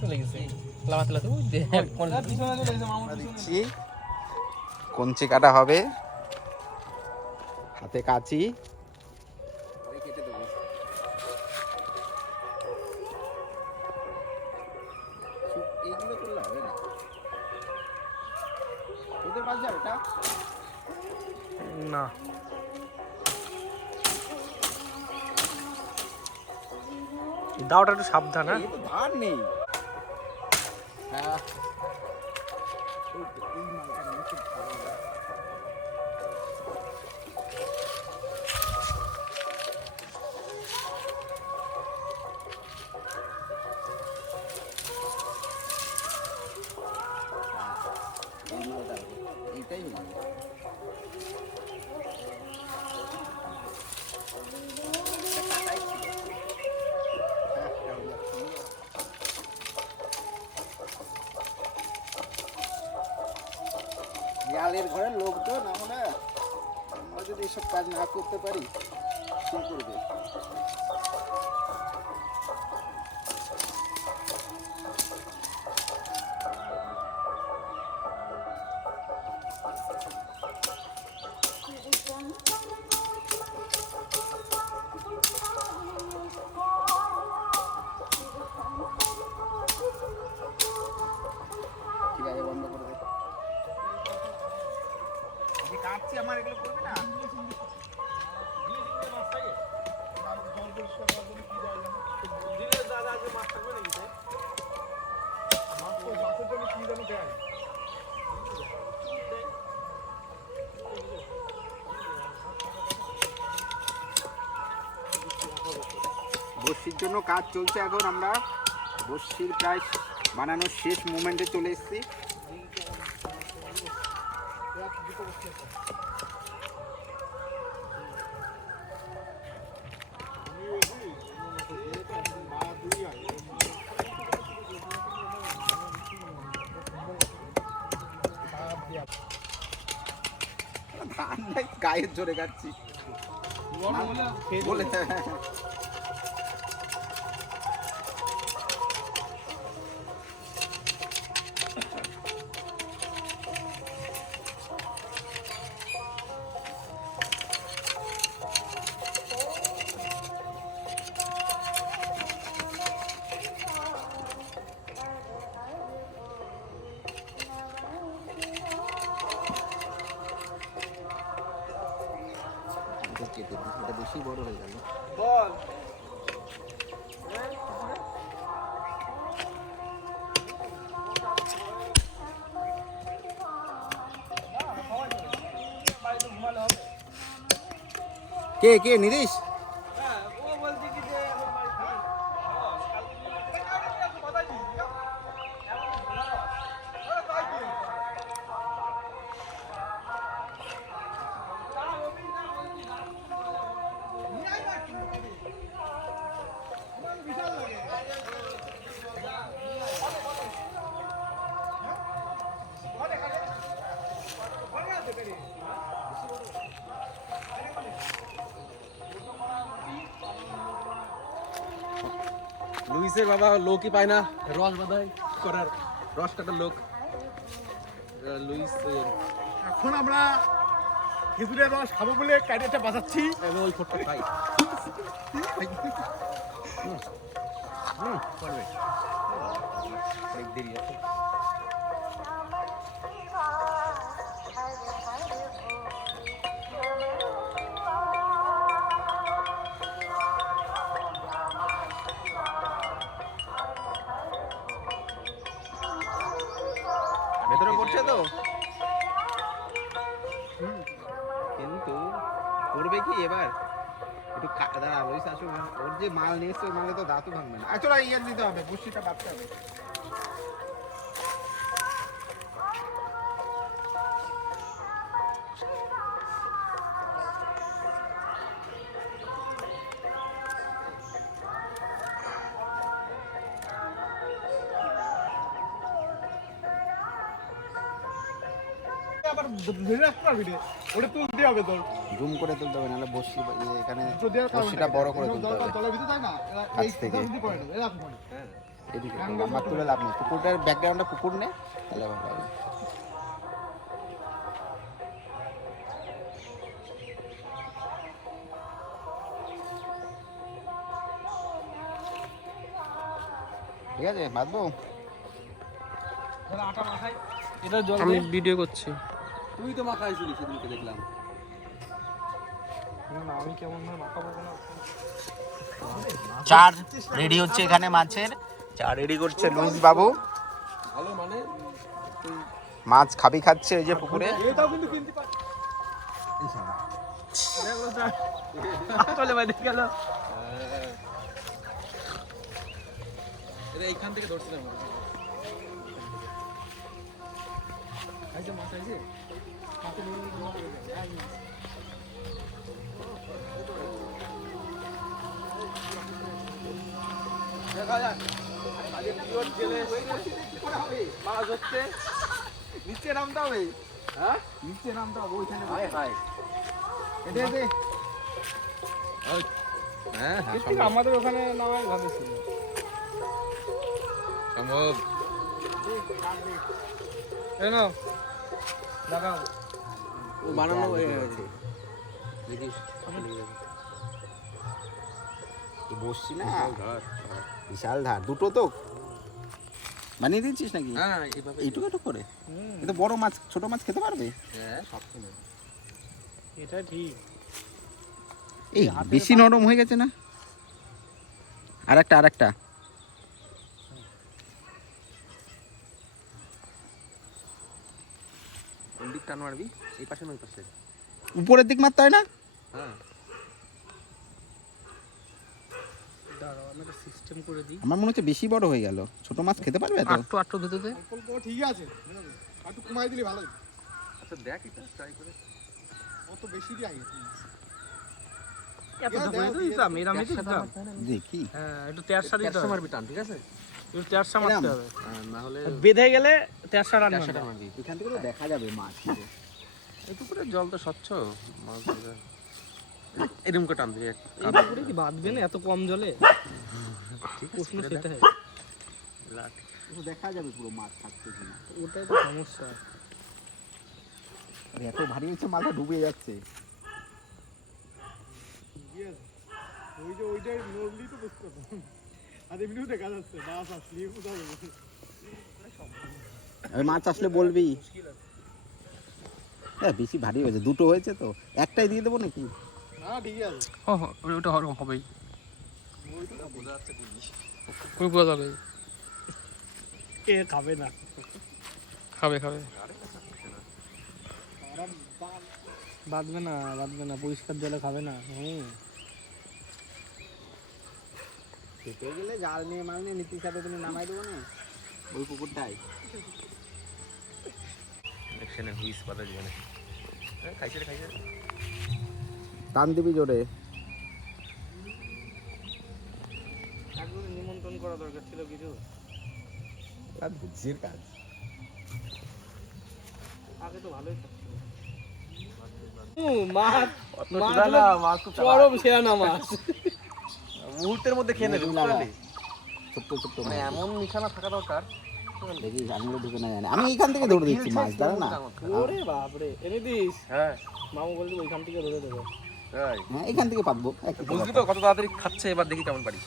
চলে গেছে দিচ্ছি কঞ্চি কাটা হবে, হাতে কাঁচি কেটে দেবো। এইগুলো করলে হবে না, ওদের পাশ যাবে এটা না। দাওটা একটু সাবধান। হ্যাঁ, ধার নেই। হ্যাঁ, এইটাই দেয়ালের ঘরের লোকজন আমরা যদি এসব কাজ না করতে পারি কি করবে? ঠিক আছে, বন্ধ করে দে। কাটছি, আমার এগুলো করবে না। বড়শির জন্য কাজ চলছে এখন। আমরা বড়শির প্রায় বানানোর শেষ মোমেন্টে চলে এসেছি। গায়ের জোরে কাটছি বলে। এটা বেশি বড় হয়ে গেল। কে কে নিরিশ? লুইসের বাবা লোকই পায় না রস বাঁধাই করার, রস কাটার লোক লুইস। এখন আমরা খেজুরের রস খাবো বলে কাটিটা বাঁচাচ্ছি এবং ওই ফোটটা খাই। পারবে, অনেক দেরি আছে। ভেতরে পড়ছে তো, কিন্তু করবে কি এবার? একটু দাঁড়া, লুইস আসুক। ওর যে মাল নিয়ে এসছে ওই মালে তো দাঁতও ভাঙবে না। চলো ইয়ে দিতে হবে, বড়শিটা বাঁধতে হবে। আবার ধরে রাখতে পারবি রে, ওটা তুলতে হবে তোর। জুম করে তুলতে হবে, নাহলে বড়শি এখানে বড়শিটা বড় করে তুলতে হবে। দলের ভিতরে তাই না, কাছ থেকে। এরকম করে। এদিকে আমার তুলে লাভ নেই, পুকুরটার ব্যাকগ্রাউন্ডটা পুকুর নে, তাহলে ভালো হবে। ঠিক আছে, বাঁধবো। আটা মাখাই, আমি ভিডিও করছি। তুই তো মাখাইছিলি সেদিনকে দেখলাম। না আমি কেমন ভাবে মাখাবো না। চার রেডি হচ্ছে এখানে, মাছের চার রেডি করছে লুইস বাবু। ভালো মানে মাছ খাবি খাচ্ছে ওই যে পুকুরে। এটাও কিন্তু কিনতে পার। চলে ভাই দেখে গেল। এটা এইখান থেকে ধরছিলাম। খাইছে মাছ খাইছে? মাছ নিয়ে নিয়ে ঘুমা করে যায়। দেখা যাক। আগে পিওর জেলে কি করে হবে? মাছ হচ্ছে নিচে নামতে হবে। হ্যাঁ? নিচে নামতে হবে ওইখানে। হায় হায়। এদে এদে। হ্যাঁ হ্যাঁ, ঠিক আমাদের ওখানে নামাই ভালো ছিল। সম্ভব। এই নাও। লাগাও। বানানো হয়ে গেছে। দেখিস বসছি না, বিশাল ধার, দুটো তো বানিয়ে দিচ্ছিস নাকি? হ্যাঁ এইভাবে এইটুকু একটু করে। এটা বড় মাছ ছোট মাছ খেতে পারবে? হ্যাঁ সব খেলে। এটা ঠিক। এই বেশি নরম হয়ে গেছে না? আরেকটা কোন দিক টান মারবি? এই পাশে না ওই পাশে? উপরের দিক মারতে হয় না? হ্যাঁ দাঁড়াও আমি একটা সিস্টেম করে দিই। আমার মনে হচ্ছে বেশি বড় হয়ে গেল, ছোট মাছ খেতে পারবে তো? আটটু আটটু দিতে দে। অল্প ঠিক আছে। একটু কমাই দিলে ভালো। আচ্ছা দেখ এটা ট্রাই করে। অত বেশি দিয়ে আগে। এত ধরে দিতাম এরাম দিতাম। দেখি হ্যাঁ একটু তেরসা দিতে হবে। মারবি টান, ঠিক আছে? একটু তেরসা মারতে হবে। না হলে বেঁধে গেলে তেরসা রান সেটা মারবি। এখান থেকে তো দেখা যাবে মাছ। এই পুকুরের জল তো স্বচ্ছ, মাছ ধরে এরকম করে টান দিবি। এই পুকুরে কি বাঁধবে না এত কম জলে? ঠিক প্রশ্ন আছে সেটাই। দেখা যাবে পুরো মাছ থাকছে কিনা। ওটাই তো সমস্যা। আরে এত ভারী হচ্ছে, মালটা ডুবে যাচ্ছে। ওইটাই নদী তো বুঝতে পারতাম। আর এমনিও দেখা যাচ্ছে মাছ আসলে কোথাও মাছ আসলে বলবি। হ্যাঁ বেশি ভারী হয়েছে, দুটো হয়েছে তো, একটাই দিয়ে দেবো নাকি? না ঠিক আছে। ওটা হবেই। ওইটা বোঝা যাচ্ছে বুঝিস। কই বোঝা যাবে? কে খাবে না? খাবে বাঁধবে না, পরিষ্কার জলে খাবে না। খেতে গেলে জাল নিয়ে মাল নিয়ে নীতির সাথে তুমি নামাই দেবো না ওই পুকুরটাই। দেখছেন হুইস পাতা জীবনে খাইছে টান দিবি জোরে। একদম নিমন্ত্রণ করা দরকার ছিল কিছু। বুঝির কাজ। আগে তো ভালোই থাকতো। মাছ চরম সেরা না মাছ। মুহূর্তের মধ্যে খেয়ে নেবে। ছোট্ট মানে এমন নিশানা থাকা দরকার। দেখি আঙুলে ঢুকে না জানে। আমি এইখান থেকে ধরে দিচ্ছি মাছ, দাঁড়া না। ওরে বাপ রে, এনে দিস। হ্যাঁ মামু বলছে ওইখান থেকে ধরে দেবে। তাই হ্যাঁ এখান থেকে পাবো। বুঝলি তো কত তাড়াতাড়ি খাচ্ছে, এবার দেখি কেমন পারি।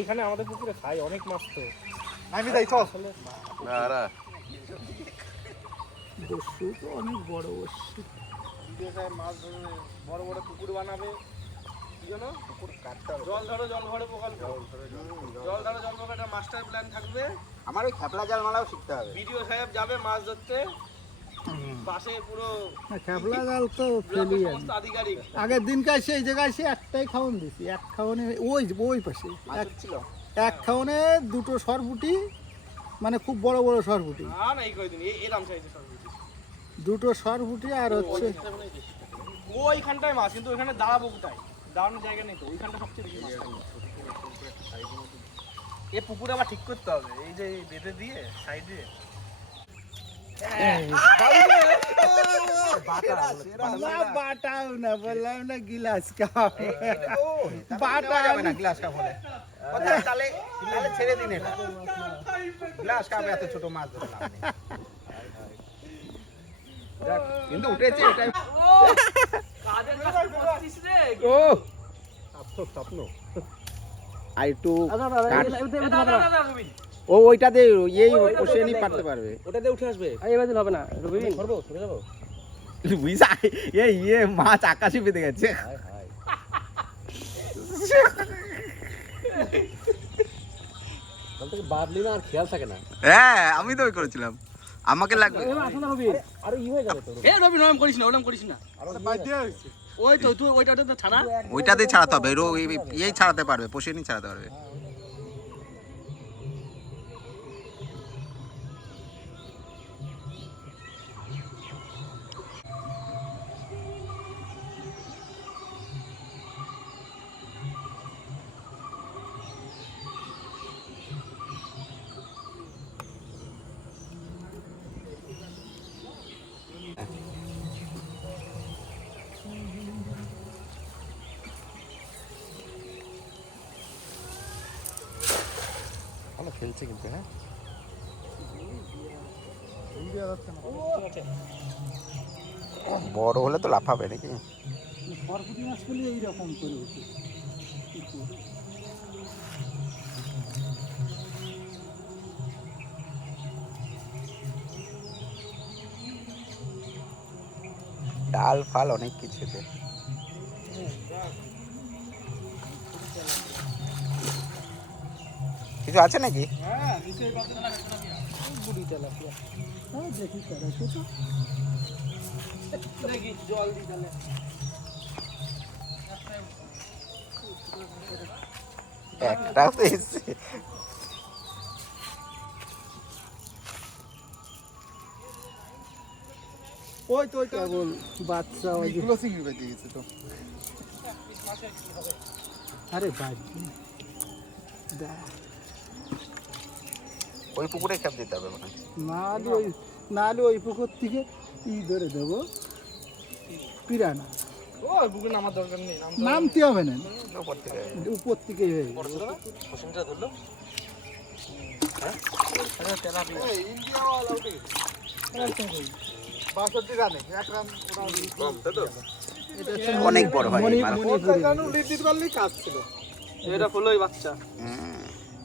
এখানে আমাদের পুকুরে খাই অনেক মাছ তো। আমি তাই চল। না বসু তো অনেক বড় বসু। বিদেশে মাছ ধরে বড় বড় পুকুর বানাবে। কি জানো? পুকুর কাটতে হবে। জল ভরে প্রকল্প। জল ধরো একটা মাস্টার প্ল্যান থাকবে। আমার ওই খেপলা জাল মারাও শিখতে হবে। ভিডিও সাহেব যাবে মাছ ধরতে। পাশে পুরো খেপলা জাল তো ফেলি সমস্ত আধিকারিক। আগের দিনকার সেই জায়গায় সে একটাই খাওয়ান দিছি, এক খাওয়ানে ওই পাশে মাছ ছিল। এক খাওয়ানে দুটো সরপুটি, মানে খুব বড় বড় সরপুটি, না এই কয়দিন এরাম চাইছে সব কিছু। দুটো সরপুটি আর হচ্ছে ওইখানটায় মাছ, কিন্তু ওইখানে দাঁড়াবো কোথায়? দাঁড়ানোর জায়গা নেই তো, ওইখানটা সবচেয়ে বেশি মাছ থাকে। এ পুকুরে আবার ঠিক করতে হবে, এই যে বেঁধে দিয়ে সাইডে বাটাও না, বললাম না গিলাস খাও, বাটা যাবে না গ্লাসটা বলে। তাহলে তাহলে ছেড়ে দিন এটা গ্লাস কাপে এত ছোট মাছ ধরে লাভ নেই। যাক, কিন্তু উঠেছে এটা ও স্বপ্ন আর একটু ও ওইটা দিয়ে এই বসে নি পারতে পারবে ওটাতে উঠে আসবে এবার হবে না রবিন করবো সরে যাবো বুঝা এই মাছ আকাশে পেতে গেছে বাদলি না আর খেয়াল থাকে না হ্যাঁ আমি তো ওই করেছিলাম আমাকে লাগবে আর ই হয়ে যাবে তো এ রবি নরম করিস না ওরম করিস না ওই তো তুই ওইটা ছাড়া ওইটাতেই ছাড়াতে হবে এই ছাড়াতে পারবে পোষেনি ছাড়াতে পারবে ভালো খেলছে কিন্তু হ্যাঁ বড় হলে তো লাফাবে নাকি সরপুটি মাছ পেলে এইরকম করে উঠে ডাল ফাল অনেক কিছুতে কিছু আছে নাকি বুড়ি তেলাপিয়া দেখি তারা তো দেখি জল দি তাহলে একটা তো এসছে ওই তো কেবল বাচ্চা ওই গুলো চিংড়ি বেঁধে গেছে তো আরে ভাই ওই পুকুরে খেপ দিতে হবে মনে হয় নাহলে ওই পুকুর থেকে ধরে দেবো পিরানা ওই বুকে নামার দরকার নেই নামতে হবে না উপর থেকে উপর থেকে হয়ে পছন্দটা ধরলো হ্যাঁ আরে তেলাপিয়া বাসটি জানে এক রাম কম তো অনেক বড় হয় এই মাছ। দিতে পারলেই কাজ ছিল এটা হলোই বাচ্চা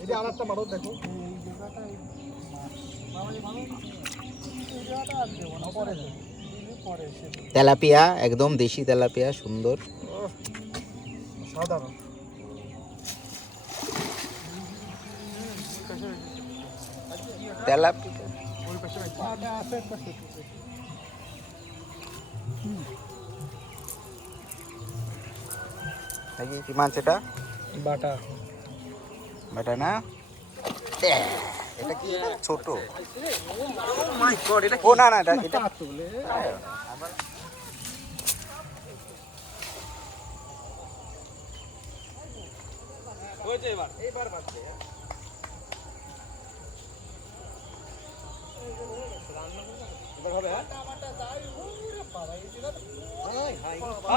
এটা আরেকটা মারো দেখো তেলাপিয়া একদম দেশি তেলাপিয়া সুন্দর সাধারণ তেলাপিয়া কি মাছ এটা বাটা বেটা না এটা কি ছোট ও মাই গড এটা ও না না এটা এটা হয়েছে এবার বাচ্চা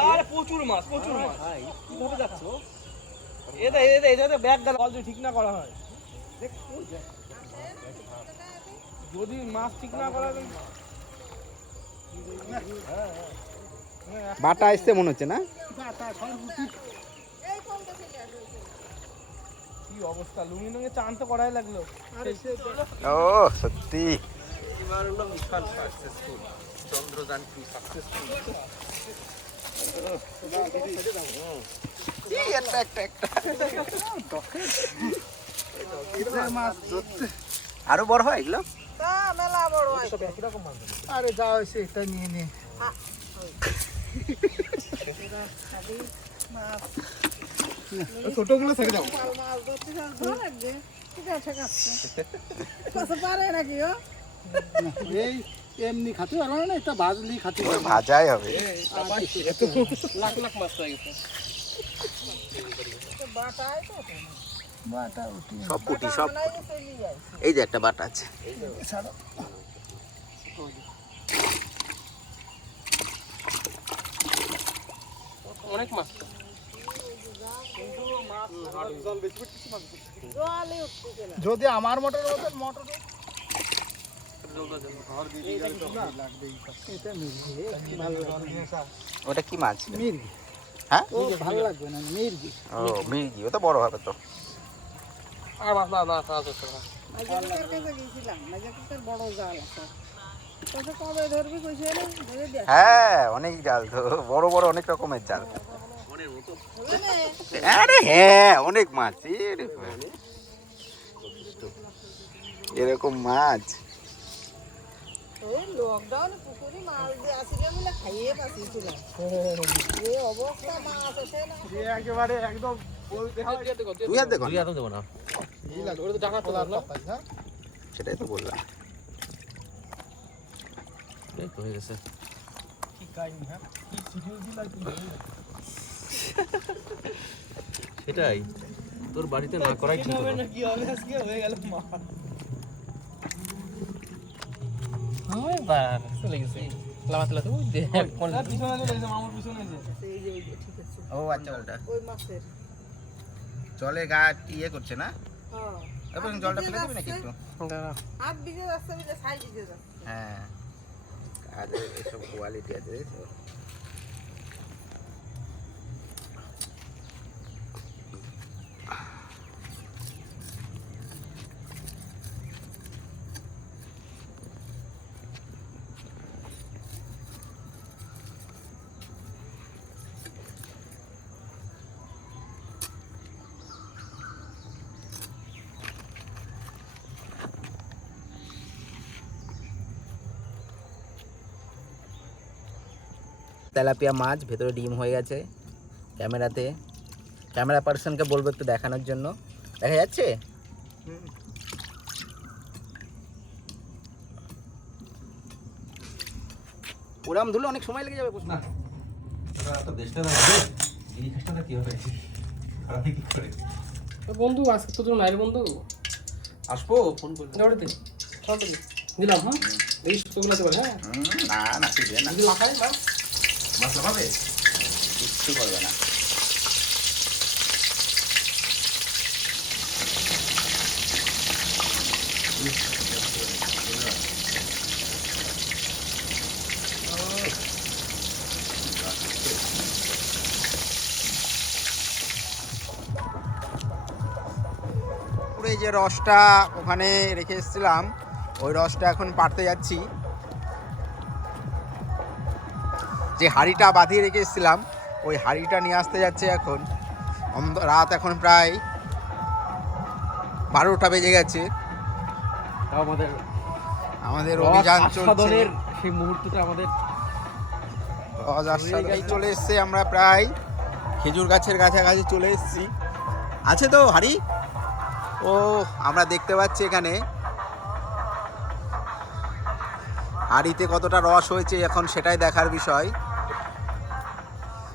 আরে প্রচুর মাছ কিভাবে যাচ্ছ এটা ব্যাগ গেল যদি ঠিক না করা হয় যদি মাছ ঠিক না করা হয় বাটা আসছে মনে হচ্ছে না কি অবস্থা লুঙ্গি লুঙ্গি চান তো করাই লাগলো ও সত্যি এবার হলো মিশন সাকসেসফুল চন্দ্রযান 2 সাকসেসফুল আরো বড় হয় এগুলো আরে যা হয়েছে এটা নিয়ে নে ছোটগুলো ছেড়ে দাও এই এমনি খাতে পারো না এটা ভাজলি খাতে ওই ভাজাই হবে লাখ লাখ মাছ হয়ে গেছে বাটা উঠি সব পুটি সব এই যে একটা বাটা আছে অনেক মাছ জল বেশি পড়তেছে মাছ পড়তেছে। যদি আমার মোটর হতো মোটর ওটা কি মাছ? মির্গি। হ্যাঁ ও ভালো লাগবে না মির্গি। ও মির্গি, ও তো বড় হবে তো। আর মাছ না না খাওয়া যাচ্ছে না। হ্যাঁ অনেক জাল তো, বড় বড় অনেক রকমের জাল। আরে হ্যাঁ অনেক মাছ, এরকম মাছ। একেবারে একদম বলতে হয়। তুই আর দেখো না। দেবো না। ওটা তো টাকা তোলা না। সেটাই তো বললাম। এই তো হয়ে গেছে। কি কাহিনী হ্যাঁ? কি শিডিউল দিলা কি? সেটাই তোর বাড়িতে না করাই ঠিক হবে। কি হবে আজকে হয়ে গেল মাছ। চলে গেছে। লামাতলা তো ওই দে। পিছনে চলে গেছে, মামুর পিছনে গেছে। ও আচ্ছা ওটা জলে গা ইয়ে করছে না? এবার জলটা ফেলে দিবি নাকি একটু? হ্যাঁ আর এসব কোয়ালিটি আছে তো। তেলাপিয়া মাছ ভেতরে ডিম হয়ে গেছে। ক্যামেরাতে ক্যামেরা পার্সনকে বলবো একটু দেখানোর জন্য। দেখা যাচ্ছে? ওরাম ধুলে অনেক সময় লেগে যাবে। না তো দেশটা না এই কাজটা কি হবে? খারাপ কি করে? বন্ধু আজকে তো নাই রে বন্ধু। আসবো ফোন করে। গাড়িতে দিলাম। হ্যাঁ এই সুতোগুলো দেবেন। হ্যাঁ না না তুই দে না, যদি লাফায় মাছ মাছ লাগাবে? কিচ্ছু করবে না। পুরো এই যে রসটা ওখানে রেখে এসেছিলাম, ওই রসটা এখন পাড়তে যাচ্ছি। যে হাঁড়িটা বাঁধিয়ে রেখে এসেছিলাম ওই হাঁড়িটা নিয়ে আসতে যাচ্ছে এখন। রাত এখন প্রায় 12টা বেজে গেছে। তাও আমাদের অভিযান চলছে। সেই মুহূর্তটা আমাদের রস আস্বাদনেই চলে এসছে। আমরা প্রায় খেজুর গাছের কাছাকাছি চলে এসেছি। আছে তো হাঁড়ি? ও আমরা দেখতে পাচ্ছি এখানে হাঁড়িতে কতটা রস হয়েছে এখন সেটাই দেখার বিষয়।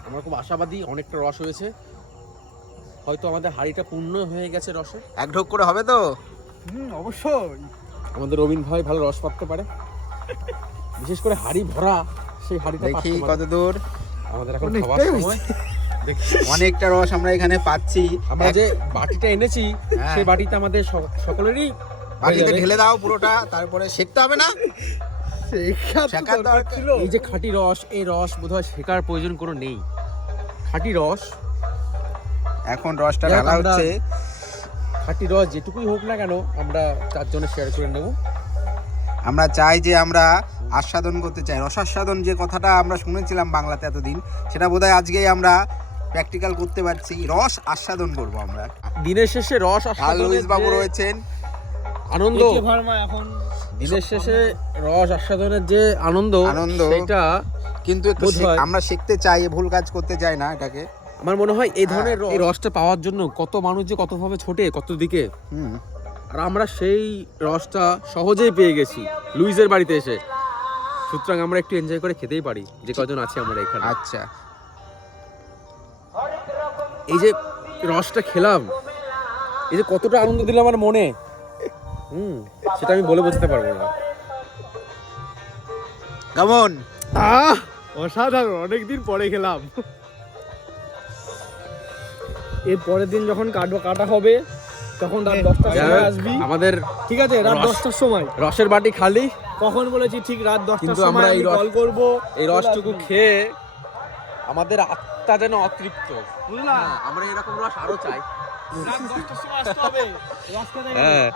আমরা খুব আশাবাদী, অনেকটা রস হয়েছে। হয়তো আমাদের হাঁড়িটা পূর্ণ হয়ে গেছে রসে। এক ঢোক করে হবে তো? অবশ্যই। আমাদের রবীন ভাই ভালো রস পাততে পারে, বিশেষ করে হাঁড়ি ভরা সেই হাঁড়িটা। দেখি কত দূর। আমাদের এখন খাওয়ার সময়। অনেকটা রস আমরা এখানে পাচ্ছি। আমরা যে বাটিটা এনেছি হ্যাঁ। সেই বাটিতে আমাদের সকলেরই বাটিতে ঢেলে দাও পুরোটা, তারপরে সেঁকতে হবে না? শেখার দরকার ছিল। এই যে খাঁটি রস, এই রস বোধহয় শেখার প্রয়োজন কোনো নেই। খাঁটি রস, এখন রসটা ঢালা হচ্ছে। খাঁটি রস যেটুকুই হোক না কেন আমরা চারজনে শেয়ার করে নেব। আমরা চাই যে আমরা আস্বাদন করতে চাই। রসাস্বাদন যে কথাটা আমরা শুনেছিলাম বাংলাতে এতদিন, সেটা বোধহয় আজকেই আমরা প্র্যাকটিক্যাল করতে পারছি। রস আস্বাদন করব আমরা। দিনের শেষে রস আর আস্বাদনের লুইস বাবু যে রয়েছেন। আনন্দ, এখন দিনের শেষে রস আস্বাদনের যে আনন্দ সেটা কিন্তু একটু বোধহয় আমরা শিখতে চাই, ভুল কাজ করতে চাই না এটাকে। আমার মনে হয় এই ধরনের এই রসটা পাওয়ার জন্য কত মানুষ যে কতভাবে ছোটে কত দিকে, আর আমরা সেই রসটা সহজেই পেয়ে গেছি লুইসের বাড়িতে এসে। সুতরাং আমরা একটু এনজয় করে খেতেই পারি যে কজন আছি আমরা এখানে। আচ্ছা, এই যে রসটা খেলাম, এই যে কতটা আনন্দ দিল আমার মনে, সেটা আমি বলে বোঝাতে পারবো না। কেমন? অসাধারণ, অনেকদিন পরে খেলাম। এর পরের দিন যখন কাটা হবে তখন রাত 10টার সময় আসবি, আমাদের ঠিক আছে? রাত 10টার সময় রসের বাটি খালি, কখন বলেছি ঠিক রাত 10টার কিন্তু সময় আমরা এই আমি কল করব। এই রসটুকু খেয়ে আমাদের আত্মা যেন অতৃপ্ত, বুঝলা? আমরা এরকম রস আরো চাই। রাত 10টার সময় আসতে হবে, রস খেতে গেলে। হ্যাঁ